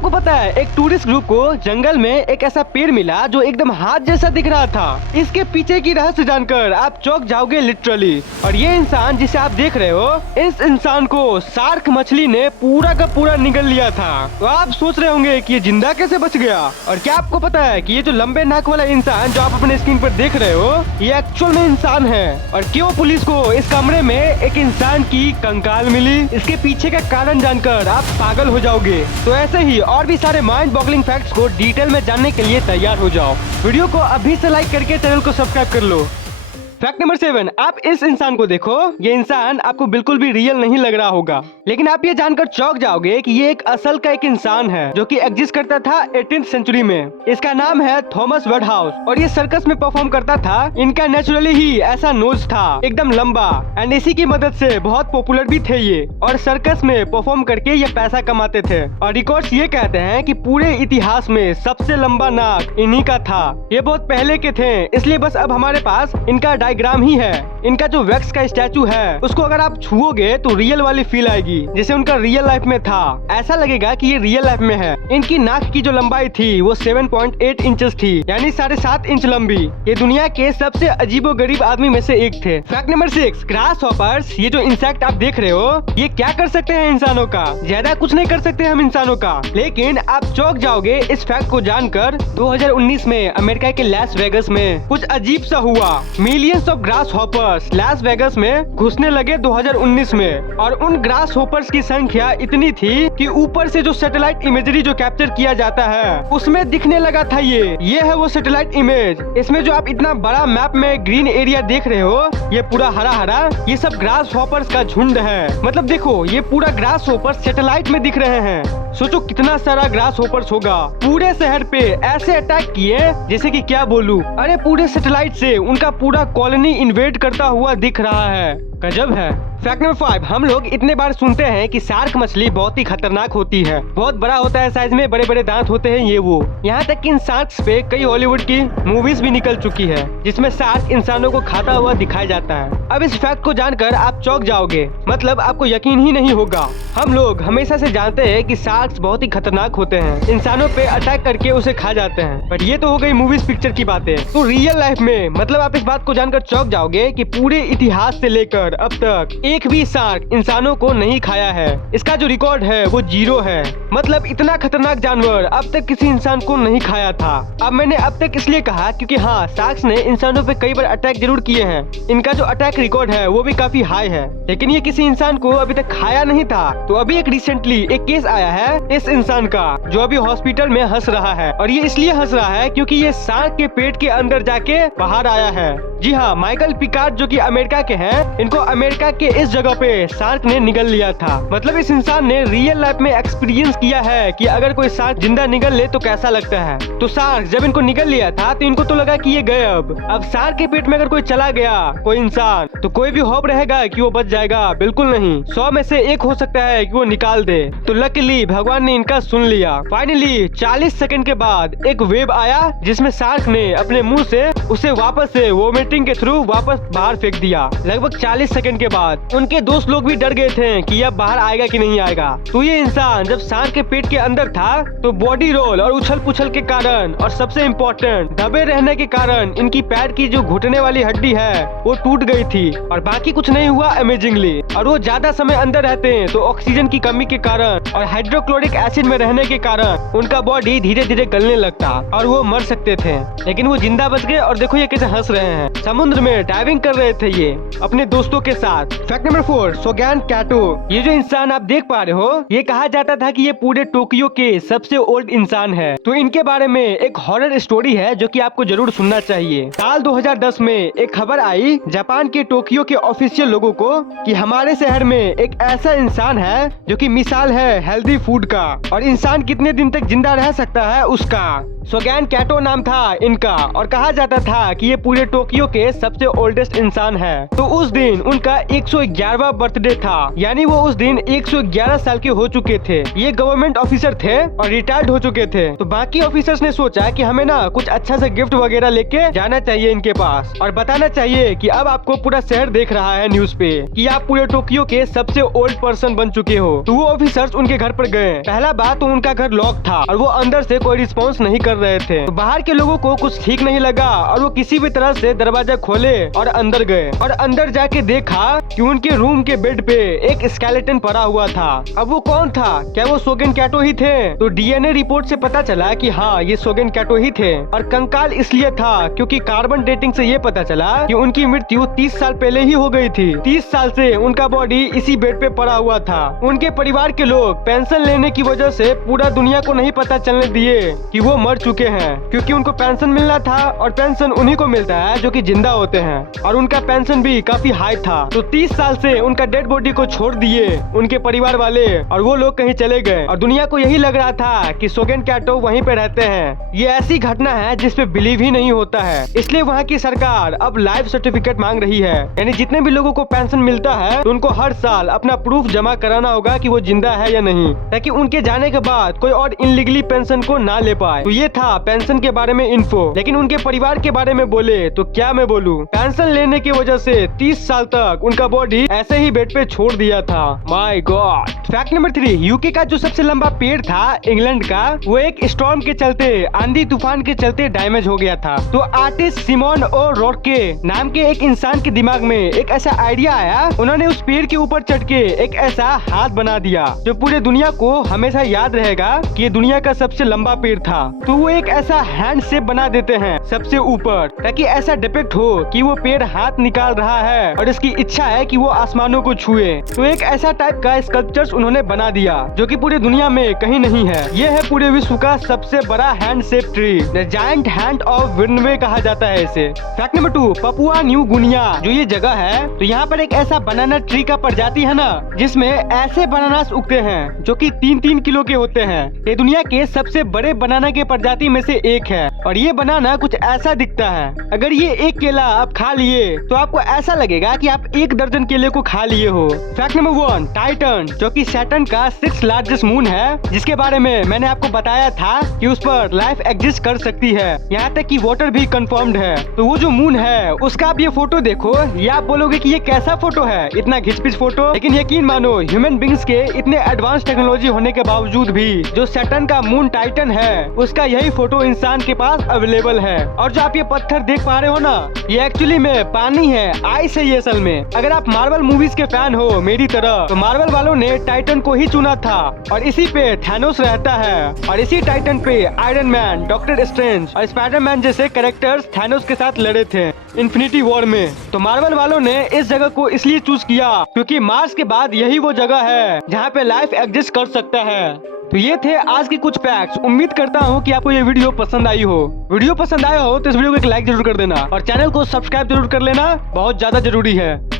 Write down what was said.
आपको पता है एक टूरिस्ट ग्रुप को जंगल में एक ऐसा पेड़ मिला जो एकदम हाथ जैसा दिख रहा था। इसके पीछे की रहस्य जानकर आप चौंक जाओगे लिटरली। और ये इंसान जिसे आप देख रहे हो, इस इंसान को शार्क मछली ने पूरा का पूरा निगल लिया था। तो आप सोच रहे होंगे कि ये जिंदा कैसे बच गया। और क्या आपको पता है कि ये जो लंबे नाक वाला इंसान जो आप अपने स्क्रीन पर देख रहे हो, ये एक्चुअल में इंसान है। और क्यों पुलिस को इस कमरे में एक इंसान की कंकाल मिली, इसके पीछे का कारण जानकर आप पागल हो जाओगे। तो ऐसे ही और भी सारे माइंड बॉगलिंग फैक्ट्स को डिटेल में जानने के लिए तैयार हो जाओ। वीडियो को अभी से लाइक करके चैनल को सब्सक्राइब कर लो। फैक्ट नंबर 7, आप इस इंसान को देखो। ये इंसान आपको बिल्कुल भी रियल नहीं लग रहा होगा, लेकिन आप ये जानकर चौंक जाओगे कि ये एक असल का एक इंसान है जो कि एग्जिस्ट करता था 18th सेंचुरी में। इसका नाम है थॉमस वुडहाउस और ये सर्कस में परफॉर्म करता था। इनका नेचुरली ही ऐसा नोज था, एकदम लंबा, एंड इसी की मदद से बहुत पॉपुलर भी थे ये। और सर्कस में परफॉर्म करके ये पैसा कमाते थे। और रिकॉर्ड्स ये कहते हैं कि पूरे इतिहास में सबसे लंबा नाक इन्हीं का था। ये बहुत पहले के थे, इसलिए बस अब हमारे पास इनका डायग्राम ही है। इनका जो वैक्स का स्टैचू है उसको अगर आप छुओगे तो रियल वाली फील आएगी, जैसे उनका रियल लाइफ में था। ऐसा लगेगा कि ये रियल लाइफ में है। इनकी नाक की जो लंबाई थी वो 7.8 इंचेस थी, यानी 7.5 इंच लंबी। ये दुनिया के सबसे अजीबोगरीब आदमी में से एक थे। Fact number 6, grass hoppers. ये जो इंसेक्ट आप देख रहे हो, ये क्या कर सकते हैं इंसानों का? ज्यादा कुछ नहीं कर सकते हम इंसानों का, लेकिन आप चौंक जाओगे इस फैक्ट को जानकर। 2019 में अमेरिका के लास वेगस में कुछ अजीब सा हुआ। Millions of grass hoppers Las Vegas में घुसने लगे 2019 में। और उन ग्रास हॉपर्स की संख्या इतनी थी कि ऊपर से जो सैटेलाइट इमेजरी जो कैप्चर किया जाता है उसमें दिखने लगा था। ये है वो सैटेलाइट इमेज। इसमें जो आप इतना बड़ा मैप में ग्रीन एरिया देख रहे हो, ये पूरा हरा हरा, ये सब ग्रास हॉपर्स का झुंड है। मतलब देखो, ये पूरा ग्रास हॉपर सैटेलाइट में दिख रहे हैं। सोचो कितना सारा ग्रास हॉपर्स होगा। पूरे शहर पे ऐसे अटैक किए जैसे कि क्या बोलूं। अरे पूरे सैटेलाइट से उनका पूरा कॉलोनी इन्वेड करता हुआ दिख रहा है। गजब है। फैक्ट नंबर 5, हम लोग इतने बार सुनते हैं कि शार्क मछली बहुत ही खतरनाक होती है, बहुत बड़ा होता है साइज में, बड़े बड़े दांत होते हैं ये वो। यहाँ तक कि इन शार्क्स पे कई हॉलीवुड की मूवीज भी निकल चुकी है जिसमें शार्क इंसानों को खाता हुआ दिखाया जाता है। अब इस फैक्ट को जानकर आप चौंक जाओगे, मतलब आपको यकीन ही नहीं होगा। हम लोग हमेशा से जानते हैं कि शार्क्स बहुत ही खतरनाक होते हैं, इंसानों पे अटैक करके उसे खा जाते हैं। बट ये तो हो गई मूवीज पिक्चर की बातें। तो रियल लाइफ में मतलब आप इस बात को जानकर चौंक जाओगे कि पूरे इतिहास से लेकर अब तक एक भी शार्क इंसानों को नहीं खाया है। इसका जो रिकॉर्ड है वो 0 है। मतलब इतना खतरनाक जानवर अब तक किसी इंसान को नहीं खाया था। अब मैंने अब तक इसलिए कहा क्योंकि हाँ, शार्क्स ने इंसानों पे कई बार अटैक जरूर किए हैं। इनका जो अटैक रिकॉर्ड है वो भी काफी हाई है, लेकिन ये किसी इंसान को अभी तक खाया नहीं था। तो अभी एक रिसेंटली एक केस आया है इस इंसान का जो अभी हॉस्पिटल में हंस रहा है। और ये इसलिए हंस रहा है क्योंकि ये शार्क के पेट के अंदर जाके बाहर आया है। जी हाँ, माइकल पिकार्ड जो कि अमेरिका के हैं, इनको अमेरिका के इस जगह पे शार्क ने निगल लिया था। मतलब इस इंसान ने रियल लाइफ में एक्सपीरियंस किया है कि अगर कोई शार्क जिंदा निगल ले तो कैसा लगता है। तो शार्क जब इनको निगल लिया था तो इनको तो लगा कि ये गए। अब शार्क के पेट में अगर कोई चला गया कोई इंसान, तो कोई भी होप रहेगा कि वो बच जाएगा? बिल्कुल नहीं। 100 में से 1 हो सकता है कि वो निकाल दे। तो लकीली भगवान ने इनका सुन लिया। फाइनली 40 सेकंड के बाद एक वेव आया जिसमें शार्क ने अपने मुंह से उसे वापस से वोमिटिंग के थ्रू वापस बाहर फेंक दिया। लगभग 40 सेकंड के बाद उनके दोस्त लोग भी डर गए थे कि अब बाहर आएगा कि नहीं आएगा। तो ये इंसान जब शार्क के पेट के अंदर था तो बॉडी रोल और उछल पुछल के कारण, और सबसे इम्पोर्टेंट दबे रहने के कारण, इनकी पैर की जो घुटने वाली हड्डी है वो टूट गई थी। और बाकी कुछ नहीं हुआ अमेजिंगली। और वो ज्यादा समय अंदर रहते हैं तो ऑक्सीजन की कमी के कारण और हाइड्रोक्लोरिक एसिड में रहने के कारण उनका बॉडी धीरे धीरे गलने लगता और वो मर सकते थे, लेकिन वो जिंदा बच गए। और देखो ये कैसे हंस रहे हैं, समुद्र में डाइविंग कर रहे थे ये अपने दोस्तों के साथ। Fact number 4, सोगैन कैटो। ये जो इंसान आप देख पा रहे हो, ये कहा जाता था कि ये पूरे टोक्यो के सबसे ओल्ड इंसान है। तो इनके बारे में एक हॉरर स्टोरी है जो कि आपको जरूर सुनना चाहिए। साल 2010 में एक खबर आई जापान के टोक्यो के ऑफिशियल लोगों को कि हमारे शहर में एक ऐसा इंसान है जो कि मिसाल है हेल्दी फूड का, और इंसान कितने दिन तक जिंदा रह सकता है उसका। सोगैन कैटो नाम था इनका, और कहा जाता था कि ये पूरे टोक्यो के सबसे ओल्डेस्ट इंसान है। तो उस दिन उनका 111वां बर्थडे था, यानी वो उस दिन 111 साल के हो चुके थे। ये गवर्नमेंट ऑफिसर थे और रिटायर्ड हो चुके थे। तो बाकी ऑफिसर्स ने सोचा कि हमें ना कुछ अच्छा सा गिफ्ट वगैरह लेके जाना चाहिए इनके पास और बताना चाहिए कि अब आपको पूरा शहर देख रहा है न्यूज पे कि आप पूरे टोक्यो के सबसे ओल्ड पर्सन बन चुके हो। तो वो ऑफिसर्स उनके घर पर गए। पहला बात तो उनका घर लॉक था और वो अंदर से कोई रिस्पॉन्स नहीं कर रहे थे। तो बाहर के लोगों को कुछ ठीक नहीं लगा और वो किसी भी तरह से दरवाजा खोले और अंदर गए और अंदर जाके देखा कि उनके रूम के बेड पे एक स्केलेटन पड़ा हुआ था। अब वो कौन था? क्या वो सोगेन कैटो ही थे? तो डीएनए रिपोर्ट से पता चला कि हाँ, ये सोगेन कैटो ही थे। और कंकाल इसलिए था क्योंकि कार्बन डेटिंग से ये पता चला कि उनकी मृत्यु 30 साल पहले ही हो गई थी। 30 साल से उनका बॉडी इसी बेड पे पड़ा हुआ था। उनके परिवार के लोग पेंशन लेने की वजह से पूरा दुनिया को नहीं पता चलने दिए कि वो मर चुके हैं, क्योंकि उनको पेंशन मिलना था और पेंशन उन्हीं को मिलता है जो कि जिंदा होते हैं और उनका पेंशन भी काफी हाई था। तो 30 साल से उनका डेड बॉडी को छोड़ दिए उनके परिवार वाले और वो लोग कहीं चले गए और दुनिया को यही लग रहा था कि सोगेन कैटो वहीं पे रहते हैं। ये ऐसी घटना है जिसपे बिलीव ही नहीं होता है, इसलिए वहाँ की सरकार अब लाइफ सर्टिफिकेट मांग रही है। यानी जितने भी लोगों को पेंशन मिलता है तो उनको हर साल अपना प्रूफ जमा कराना होगा कि वो जिंदा है या नहीं, ताकि उनके जाने के बाद कोई और इनलीगली पेंशन को ना ले पाए। तो ये था पेंशन के बारे में इन्फो। लेकिन उनके परिवार के बारे में बोले तो क्या मैं बोलूं, पेंशन लेने की वजह से 30 साल तक उनका बॉडी ऐसे ही बेड पे छोड़ दिया था। My God. Fact number 3, UK का जो सबसे लंबा पेड़ था इंग्लैंड का, वो एक स्टॉर्म के चलते, आंधी तूफान के चलते डैमेज हो गया था। तो आर्टिस्ट सिमोन ओ रोर्के नाम के एक इंसान के दिमाग में एक ऐसा आइडिया आया, उन्होंने उस पेड़ के ऊपर चढ़ के एक ऐसा हाथ बना दिया जो पूरे दुनिया को हमेशा याद रहेगा कि ये दुनिया का सबसे लंबा पेड़ था। तो वो एक ऐसा हैंड शेप बना देते हैं सबसे ऊपर, ताकि ऐसा डिपिक्ट हो कि वो पेड़ हाथ निकाल रहा है और इसकी इच्छा है कि वो आसमानों को छुए। तो एक ऐसा टाइप का स्कल्पचर्स उन्होंने बना दिया जो कि पूरी दुनिया में कहीं नहीं है। ये है पूरे विश्व का सबसे बड़ा hand shape tree, the giant hand of विनवे कहा जाता है इसे। Fact number 2, Papua New Guinea जो ये जगह है, तो यहाँ पर एक ऐसा बनाना ट्री का प्रजाति है ना, जिसमें ऐसे बनानास उगते हैं जो कि 3-3 किलो के होते हैं। ये दुनिया के सबसे बड़े बनाना के प्रजाति में से एक है और ये बनाना कुछ ऐसा दिखता है। अगर ये एक केला आप खा लिए तो आपको ऐसा लगेगा कि आप 1 दर्जन केले को खा लिए हो। फैक्ट नंबर 1, टाइटन जो कि सैटर्न का 6th लार्जेस्ट मून है, जिसके बारे में मैंने आपको बताया था कि उस पर लाइफ एग्जिस्ट कर सकती है, यहाँ तक कि वाटर भी कंफर्म्ड है। तो वो जो मून है उसका आप ये फोटो देखो, ये आप बोलोगे कि ये कैसा फोटो है, इतना घिच-पिच फोटो। लेकिन यकीन मानो, ह्यूमन बींग्स के इतने एडवांस टेक्नोलॉजी होने के बावजूद भी जो सैटर्न का मून टाइटन है उसका यही फोटो इंसान के पास अवेलेबल है। और जो आप ये पत्थर देख पा रहे हो ना, ये एक्चुअली में पानी है, आइस है ये असल में। अगर आप मार्वल मूवीज के फैन हो मेरी तरह, तो मार्वल वालों ने टाइटन को ही चुना था और इसी पे थैनोस रहता है और इसी टाइटन पे आयरन मैन, डॉक्टर स्ट्रेंज और स्पाइडरमैन जैसे कैरेक्टर्स थैनोस के साथ लड़े थे इन्फिनिटी वॉर में। तो मार्वल वालों ने इस जगह को इसलिए चूज किया क्योंकि मार्स के बाद यही वो जगह है जहाँ पे लाइफ एग्जिस्ट कर सकता है। तो ये थे आज की कुछ फैक्ट्स। उम्मीद करता हूँ कि आपको ये वीडियो पसंद आई हो। वीडियो पसंद आया हो तो इस वीडियो को एक लाइक जरूर कर देना और चैनल को सब्सक्राइब जरूर कर लेना, बहुत ज्यादा जरूरी है।